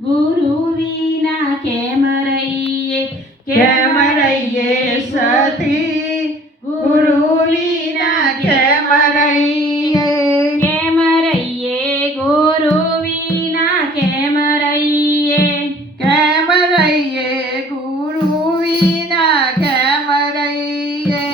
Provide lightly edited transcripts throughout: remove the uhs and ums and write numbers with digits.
ગુરુ વિના કેમ રહીએ કેમ રહીએ સતી ગુરુ વિના કેમ રહીએ કેમ રહીએ ગુરુ વિના કેમ રહીએ કેમ રહીએ ગુરુ વિના કેમ રહીએ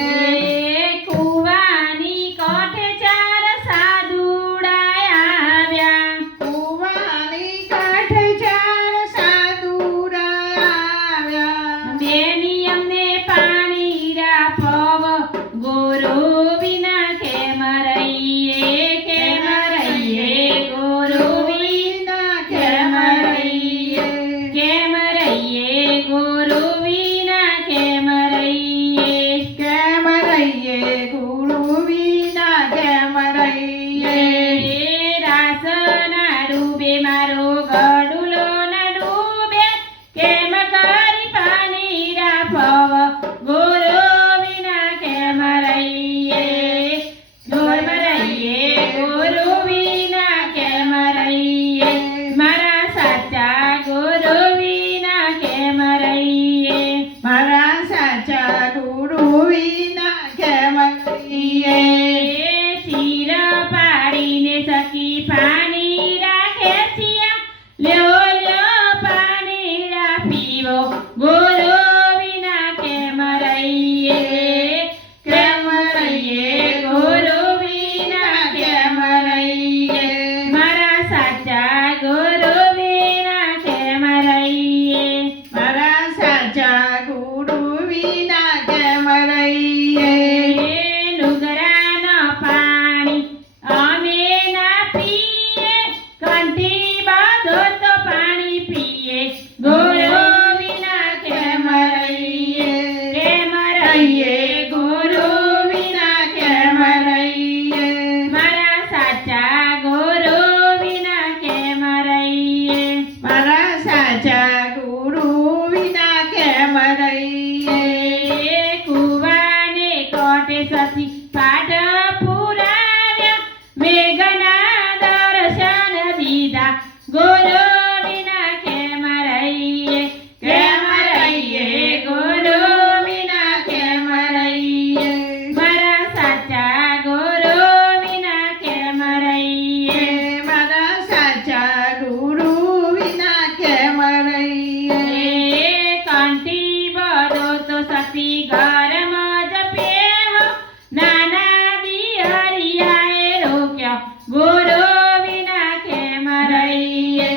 કુવાની કોઠે ચાર સાધુડા આવ્યા કુવાની કાંઠે ચાર સાધુડા આવ્યા બે નિયમને પાણી રાખવ ગુરુ વિના કેમ રહીએ કેમ રહીએ ગુરુ વિના કેમ રહીએ કેમ રહીએ ગુરુ વિના કેમ રહીએ કેમ રહીએ ગુરુ વિના કેમ રહીએ રાસના ડૂબે મારો ગડુલો ના ડૂબે કેમ કરી પાણી રાખવ ગુરુ વિના કેમ રહીએ કેમ રહીએ ગુરુ વિના કેમ રહીએ મારા સાચા ગુરુ વિના કેમ રહીએ મારા સાચા ગુરુ વિના કેમ રહીએ ચીર પાડીને સખી પાણી રાખે છીએ લ્યો લ્યો પાણી પીવો ગુરુ વિના કેમ રહીએ કેમ રહીએ ગુરુ વિના કેમ રહીએ મારા સાચા ગુરુ વિના કેમ રહીએ મારા સાચા ગુરુ વિના કેમ રહીએ નુગરાનો પાણી અમે ના પીએ કંઠી બાંધો તો પાણી પીએ ગુરુ વિના કેમ રહીએ કેમ રહીએ ગુરુ વિના કેમ રહીએ મારા સાચા ગુરુ વિના કેમ રહીએ મારા સાચા ગુરુ વિના કેમ રહીએ કુવાને કોટે સતી પાઠ પુરાવ્યા મેઘના દર્શન દીધા ગુરુ વિના કેમ રહીએ કેમ રહીએ ગુરુ વિના કેમ રહીએ મારા સાચા ગુરુ વિના કેમ રહીએ મારા સાચા ગુરુ વિના કેમ રહીએ કંઠી બધો તો સતી ઘરમાં જપે હો નાના દિહરિયાએ રોક્યો ગુરુ વિના કેમ રહીએ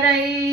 રહીએ